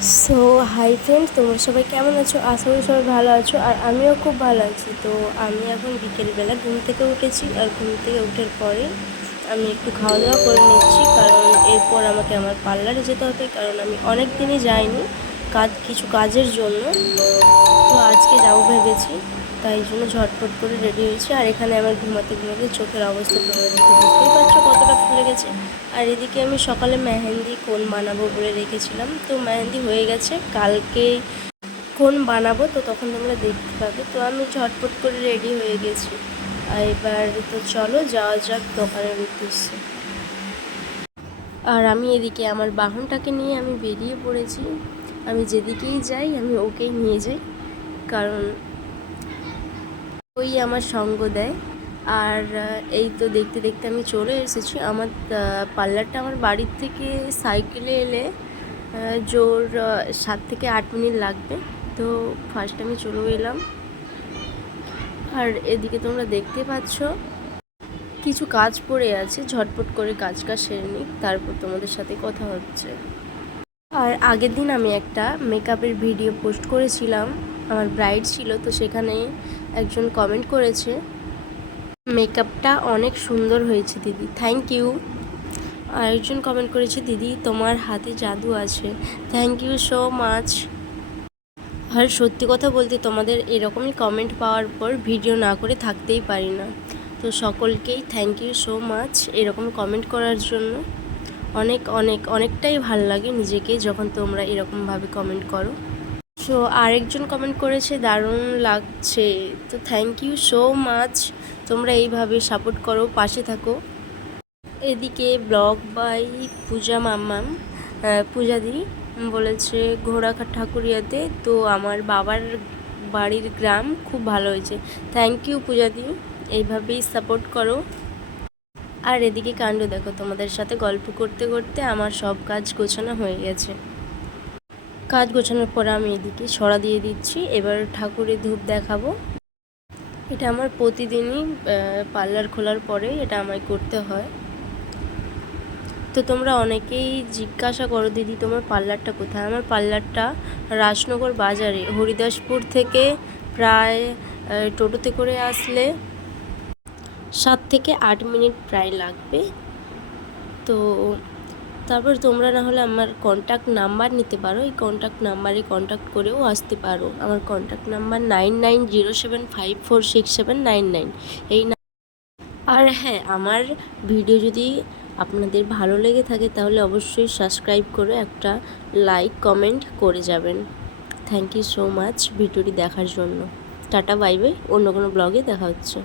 So hi friend তোমরা সবাই কেমন আছো? আশা করি সবাই ভালো আছো, আর আমিও খুব ভালো আছি। তো আমি এখন বিকেলবেলা ঘুম থেকে উঠেছি, আর ঘুম থেকে উঠার পরে আমি একটু খাওয়া দাওয়া করে নিচ্ছি, কারণ এরপর আমাকে আমার পার্লারে যেতে হবে, কারণ আমি অনেক দিনই যাইনি, কাজ, কিছু কাজের জন্য। তো আজকে যাব ভেবেছি। তাই জন্য ঝটপট করে রেডি হয়েছি। আর এখানে আমার ঘুমাতে ঘুমাতে চোখের অবস্থা তোমরা দেখে বুঝতেই পারছ কতটা ফুলে গেছে। আর এদিকে আমি সকালে মেহেন্দি কোন বানাবো বলে রেখেছিলাম। তো মেহেন্দি হয়ে গেছে, কালকে কোন বানাবো তো তখন তোমরা দেখতে পাবে। তো আমি ঝটপট করে রেডি হয়ে গেছি। আর এবার তো চলো, যাওয়া যাক দোকানের উদ্দেশ্যে। আর আমি এদিকে আমার বাহনটাকে নিয়ে আমি বেরিয়ে পড়েছি। আমি যেদিকেই যাই, আমি ওকেই নিয়ে যাই। কারণ ওই আমার সঙ্গ দেয়। আর এই তো দেখতে দেখতে আমি চলে এসেছি। আমার পার্লারটা আমার বাড়ির থেকে সাইকেলে এলে জোর সাত থেকে আট মিনিট লাগবে। তো ফার্স্ট আমি চলে এলাম। আর এদিকে তোমরা দেখতে পাচ্ছ, কিছু কাজ পড়ে আছে। ঝটপট করে কাজ কাজ সেরে নিই তারপর তোমাদের সাথে কথা হচ্ছে। আর আগের দিন আমি একটা মেকআপের ভিডিও পোস্ট করেছিলাম। আমার ব্রাইড ছিল, তো সেখানে একজন কমেন্ট করেছে মেকআপটা অনেক সুন্দর হয়েছে দিদি থ্যাংক ইউ আর একজন কমেন্ট করেছে, দিদি, তোমার হাতে জাদু আছে থ্যাংক ইউ সো মাচ আর সত্যি কথা বলতে তোমাদের এরকমই কমেন্ট পাওয়ার পর ভিডিও না করে থাকতেই পারি না। তো সকলকেই থ্যাংক ইউ সো মাচ এরকম কমেন্ট করার জন্য। অনেক অনেক, অনেকটাই ভালো লাগে নিজেকে যখন তোমরা এরকমভাবে কমেন্ট করো। সো আরেকজন কমেন্ট করেছে, দারুণ লাগছে। তো থ্যাংক ইউ সো মাচ তোমরা এইভাবে সাপোর্ট করো, পাশে থাকো। এদিকে ব্লগ বাই পূজা মাম্মাম পূজা দি বলেছে ঘোড়াঘাট ঠাকুরিয়াতে? তো আমার বাবার বাড়ির গ্রাম খুব ভালো হয়েছে। থ্যাংক ইউ পূজা দি এইভাবেই সাপোর্ট করো। আর এদিকে কাণ্ড দেখো, তোমাদের সাথে গল্প করতে করতে আমার সব কাজ গোছানো হয়ে গেছে। কাজ গোছানোর পরে আমি এদিকে ছড়া দিয়ে দিচ্ছি। এবার ঠাকুরের ধূপ দেখাবো। এটা আমার প্রতিদিনই পার্লার খোলার পরে এটা আমায় করতে হয়। তো তোমরা অনেকেই জিজ্ঞাসা করো, দিদি, তোমার পার্লারটা কোথায়? আমার পার্লারটা রাজনগর বাজারে, হরিদাসপুর থেকে প্রায় টোটোতে করে আসলে সাত থেকে আট মিনিট প্রায় লাগবে। তো তারপর তোমরা না হলে আমার কন্ট্যাক্ট নাম্বার নিতে পারো। এই কন্ট্যাক্ট নাম্বারে কন্ট্যাক্ট করেও আসতে পারো। আমার contact number nine nine zero seven five four six seven nine nine এই আর হ্যাঁ আমার ভিডিও যদি আপনাদের ভালো লেগে থাকে, তাহলে অবশ্যই সাবস্ক্রাইব করে একটা লাইক কমেন্ট করে যাবেন। থ্যাংক ইউ সো মাচ ভিডিওটি দেখার জন্য। টাটা বাই বাই অন্য কোনো ব্লগে দেখা হচ্ছে।